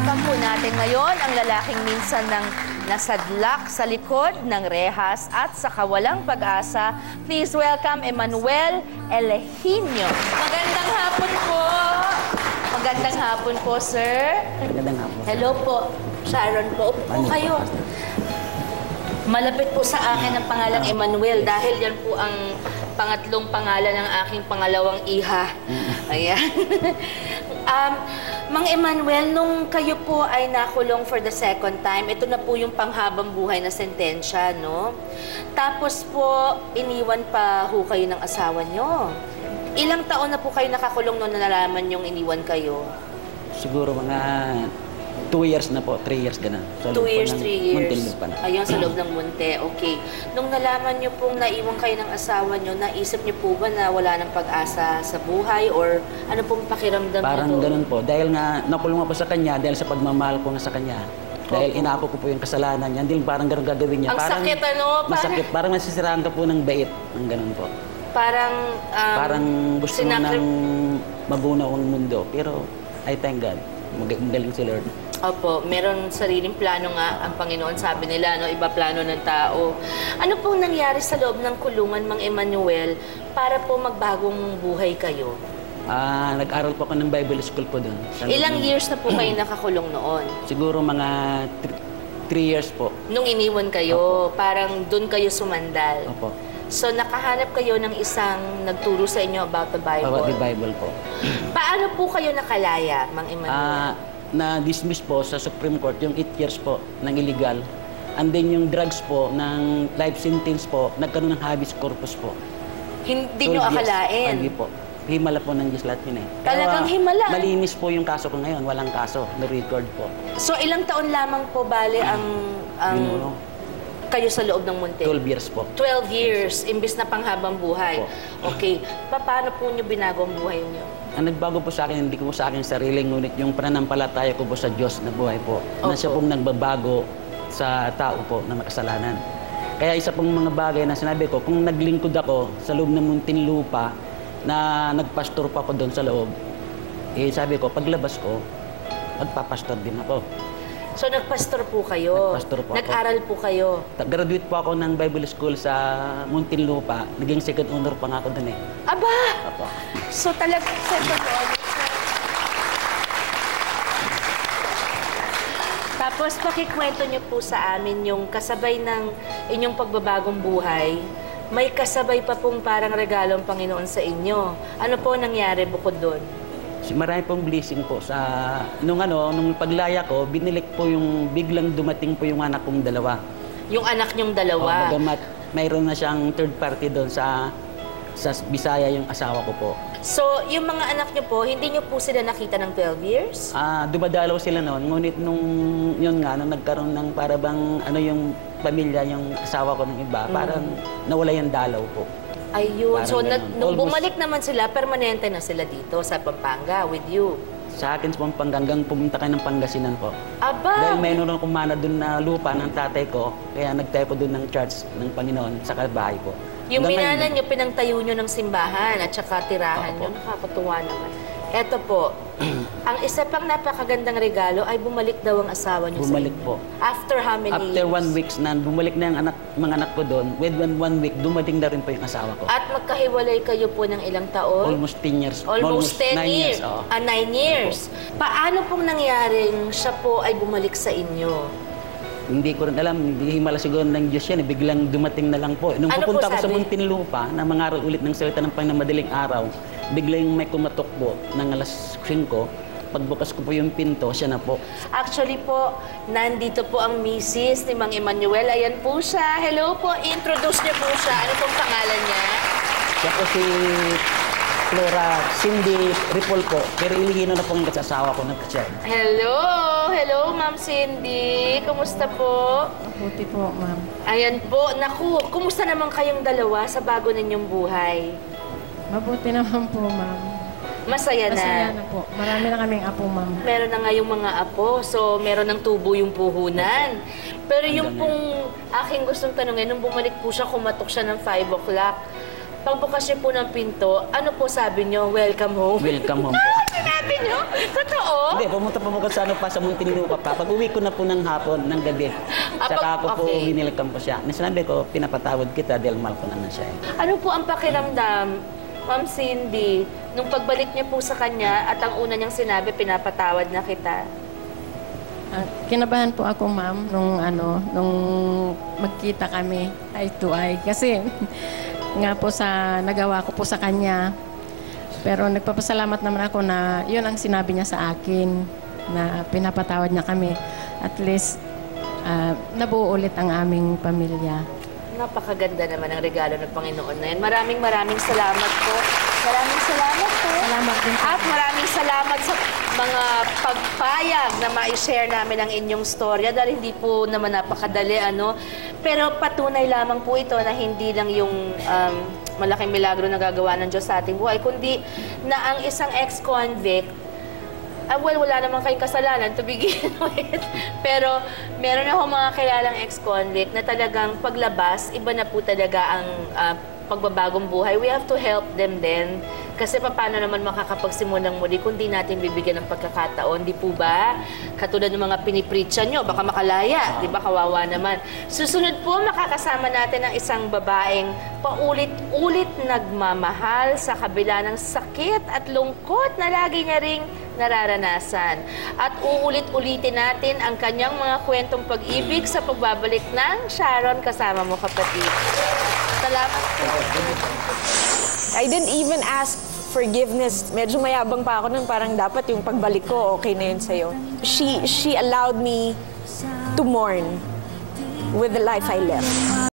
Welcome po natin ngayon ang lalaking minsan nang nasadlak sa likod ng rehas at sa kawalang pag-asa. Please welcome Emmanuel Elehinio. Magandang hapon po. Magandang hapon po, sir. Magandang hapon. Hello po. Sharon po. Upo po kayo. Malapit po sa akin ang pangalang Emmanuel dahil yan po ang pangatlong pangalan ng aking pangalawang iha. Ayan. Mang Emmanuel, nung kayo po ay nakulong for the second time, ito na po yung panghabang buhay na sentensya, no? Tapos po, iniwan pa ho kayo ng asawa nyo. Ilang taon na po kayo nakakulong nung nalaman yung iniwan kayo? Siguro mga 2 years na po, 3 years gano'n. 2 years, 3 years. Muntinlupa na. Ayun, sa loob ng Munte. Okay. Nung nalaman niyo pong naiwan kayo ng asawa niyo, naisip niyo po ba na wala ng pag-asa sa buhay? Or ano pong pakiramdam niyo? Parang ganun po. Dahil nga, nakulong ako sa kanya, dahil sa pagmamahal ko nga sa kanya. Dahil inaako ko po yung kasalanan niya. Hindi parang ganun gagawin niya. Ang parang, sakit, ano? Masakit. Parang nasisiraan ka po ng bait. Ang ganun po. Parang gusto mo nang mabunaw ang mundo. Pero I thank God. Magaling si Lord. Opo, meron sariling plano nga ang Panginoon. Sabi nila, no, iba plano ng tao. Ano pong nangyari sa loob ng kulungan, Mang Emmanuel, para po magbagong buhay kayo? Nag-aral po ako ng Bible School po doon. Ilang years na po kayo nakakulong noon? Siguro mga 3 years po. Nung iniwan kayo, parang doon kayo sumandal. Opo. So, nakahanap kayo ng isang nagturo sa inyo about the Bible? About the Bible po. Paano po kayo nakalaya, Mang Emmanuel? Na-dismiss po sa Supreme Court yung 8 years po ng illegal. And then yung drugs po, ng life sentence po, nagkaroon ng habeas corpus po. Hindi nyo akalain? Hindi po. Himala po ng Diyos lahat yun eh. Talagang himala? Malinis po yung kaso ko ngayon. Walang kaso. No-record po. So, ilang taon lamang po, bale, ang kayo sa loob ng Munte? 12 years po. 12 years, imbis na panghabang buhay. Okay. Paano po nyo binago ang buhay nyo? Ang nagbago po sa akin, hindi ko po sa akin sarili, ngunit yung pananampalataya ko po sa Diyos na buhay po. Na siya pong nagbabago sa tao po na makasalanan. Kaya isa pong mga bagay na sinabi ko, kung naglingkod ako sa loob ng Muntinlupa, na nagpastor pa ako doon sa loob, eh sabi ko, paglabas ko, magpapastor din ako. So, nagpastor po kayo? Nagpastor po ako. Nag-aral po kayo? Graduate po ako ng Bible School sa Muntinlupa. Naging second honor pa nga ako doon eh. Aba! Apo. So, talagang second honor. Tapos, pakikwento niyo po sa amin yung kasabay ng inyong pagbabagong buhay. May kasabay pa pong parang regalo ang Panginoon sa inyo. Ano po nangyari bukod doon? Marami pong blessing po sa nung paglaya ko, binilik po yung biglang dumating po yung anak kong dalawa. Yung anak niyong dalawa? Bagamat mayroon na siyang third party doon sa Bisaya yung asawa ko po. So, yung mga anak niyo po, hindi niyo po sila nakita ng 12 years? Dumadalaw sila noon, ngunit nung nagkaroon ng parabang yung pamilya, yung asawa ko ng iba, parang nawala yung dalaw po. Ayun. Parang So, nung almost, bumalik naman sila, permanente na sila dito sa Pampanga with you. Sa akin sa Pampanga, hanggang pumunta kayo ng Pangasinan po. Aba! Dahil mayroon akong mana doon na lupa ng tatay ko, kaya nagtayo po doon ng church ng Panginoon sa bahay ko. Yung minana nyo, pinangtayo nyo ng simbahan at saka tirahan nyo. Nakakatuwa naman. Eto po, ang isa pang napakagandang regalo ay bumalik daw ang asawa nyo Bumalik sa inyo. po. After how many years? After 1 week na, bumalik na yung mga anak ko doon. Within 1 week, dumating na rin po yung asawa ko. At magkahiwalay kayo po ng ilang taon? Almost 10 years. Almost 10 years. 9 years. Paano pong nangyaring siya po ay bumalik sa inyo? Hindi ko rin alam, hindi himala siguro ng Diyos yan. Biglang dumating na lang po. Nung pupunta ko sa Muntinlupa, na mangaral ulit ng salita ng Panginoon madaling araw, biglang may kumatok po ng alas 5. Pagbukas ko po yung pinto, siya na po. Actually po, nandito po ang misis ni Mang Emmanuel. Ayan po siya. Hello po. Introduce niyo po siya. Ano pong pangalan niya? Siya po si Flora Cindy Ripol po. Pero ilihino na po ang kasasawa ko ng siya. Hello! Hello, Ma'am Cindy. Kumusta po? Mabuti po, ma'am. Ayan po. Naku, kumusta naman kayong dalawa sa bago ninyong buhay? Mabuti naman po, ma'am. Masaya na? Masaya na po. Marami na kaming apo, ma'am. Meron na nga yung mga apo, so meron ng tubo yung puhunan. Pero yung pong aking gustong tanongin, nung bumalik po siya, kumatok siya ng 5 o'clock. Pagbukas niyo po ng pinto, ano po sabi niyo? Welcome home? Welcome home po. Sabi niyo? Totoo? Hindi, pumunta po ako sa Muntinlupa pa. Pag uwi ko na po ng hapon, ng gabi, saka ako po okay. binilikan po siya. Sinabi ko, pinapatawad kita dahil mahal ko naman siya. Ano po ang pakiramdam, Ma'am Cindy, nung pagbalik niyo po sa kanya at ang una niyang sinabi, pinapatawad na kita? Kinabahan po ako, ma'am, nung magkita kami eye to eye. Kasi nga po nagawa ko po sa kanya. Pero nagpapasalamat naman ako na yun ang sinabi niya sa akin, na pinapatawad niya kami. At least, nabuo ulit ang aming pamilya. Napakaganda naman ang regalo ng Panginoon na yan. Maraming salamat po. Maraming salamat po. Salamat din po. At maraming salamat sa mga pagpayag na ma-share namin ang inyong storya dahil hindi po naman napakadali, ano. Pero patunay lamang po ito na hindi lang yung malaking milagro na gagawa ng Diyos sa ating buhay, kundi na ang isang ex-convict, wala naman kayong kasalanan to begin with. Pero meron ako mga kilalang ex-convict na talagang paglabas, iba na po talaga ang pagbabagong buhay. We have to help them then. Kasi paano naman makakapagsimulang muli kung di natin bibigyan ng pagkakataon, di po ba? Katulad ng mga pinipreacha nyo, baka makalaya, di ba? Kawawa naman. Susunod po, makakasama natin ang isang babaeng paulit-ulit nagmamahal sa kabila ng sakit at lungkot na lagi niya ring nararanasan. At uulit-ulitin natin ang kanyang mga kwentong pag-ibig sa pagbabalik ng Sharon kasama mo, kapatid. Salamat po. I didn't even ask forgiveness. Medyo mayabang pa ako nun, parang dapat yung pagbalik ko, okay na yun sa'yo. She allowed me to mourn with the life I left.